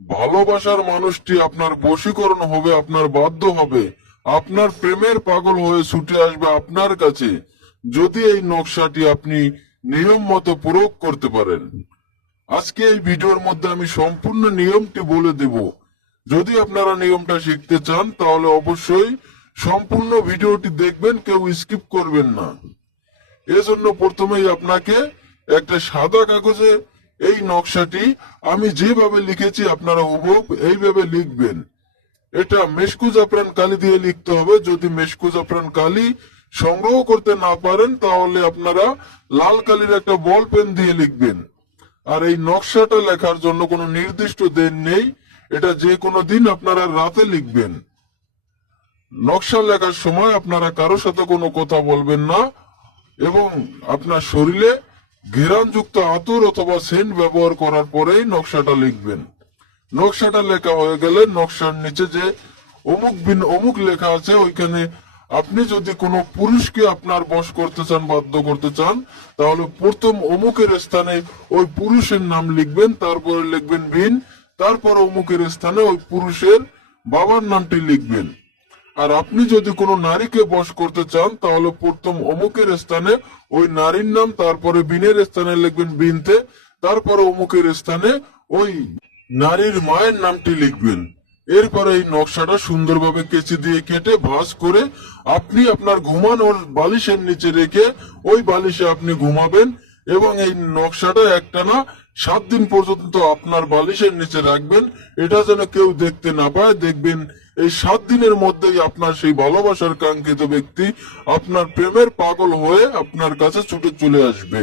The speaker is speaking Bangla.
ভালোবাসার মানুষটি আপনার বশীকরণ হবে, আপনার বাধ্য হবে, আপনার প্রেমের পাগল হয়ে ছুটে আসবে আপনার কাছে, যদি এই নকশাটি আপনি নিয়ম মতো প্রয়োগ করতে পারেন। আজকে এই ভিডিওর মধ্যে আমি সম্পূর্ণ নিয়মটি বলে দেব। যদি আপনারা নিয়মটা শিখতে চান তাহলে অবশ্যই সম্পূর্ণ ভিডিওটি দেখবেন, কেউ স্কিপ করবেন না। এজন্য প্রথমেই আপনাকে একটা সাদা কাগজে এই নকশাটি আমি যেভাবে লিখেছি আপনারা হুবহু এইভাবে লিখবেন। এটা মেশকু জাফরান কালি দিয়ে লিখতে হবে। যদি মেশকু জাফরান কালি সংগ্রহ করতে না পারেন তাহলে আপনারা লাল কালির একটা বল পেন দিয়ে লিখবেন। আর এই নকশাটা লেখার জন্য কোনো নির্দিষ্ট দিন নেই, এটা যে কোনো দিন আপনারা রাতে লিখবেন। নকশা লেখার সময় আপনারা কারো সাথে কোনো কথা বলবেন না এবং আপনার শরীরে ঘেরানযুক্ত আতর অথবা সেন্ট ব্যবহার করার পরেই নকশাটা লিখবেন। নকশাটা লেখা হয়ে গেলে নকশার নিচে যে অমুক লেখা আছে ওইখানে আপনি যদি কোনো পুরুষকে আপনার বশ করতে চান, বাধ্য করতে চান, তাহলে প্রথম অমুকের স্থানে ওই পুরুষের নাম লিখবেন, তারপরে লিখবেন বিন, তারপর অমুকের স্থানে ওই পুরুষের বাবার নামটি লিখবেন। আর আপনি যদি কোনো নারীকে বশ করতে চান তাহলে প্রথম অমুকের স্থানে ওই নারীর নাম, তারপরে বিনের স্থানে লিখবেন বিনতে, তারপরে অমুকের স্থানে ওই নারীর মায়ের নামটি লিখবেন। এরপরে এই নকশাটা সুন্দরভাবে কেচি দিয়ে কেটে ভাঁজ করে আপনি আপনার ঘুমানোর বালিশের নিচে রেখে ওই বালিশে আপনি ঘুমাবেন এবং এই নকশাটা একটানা 7 দিন পর্যন্ত আপনার বালিশের নিচে রাখবেন। এটা যেন কেউ দেখতে না পায়। দেখবেন এই 7 দিনের মধ্যেই আপনার সেই ভালোবাসার কাঙ্ক্ষিত ব্যক্তি আপনার প্রেমের পাগল হয়ে আপনার কাছে ছুটে চলে আসবে।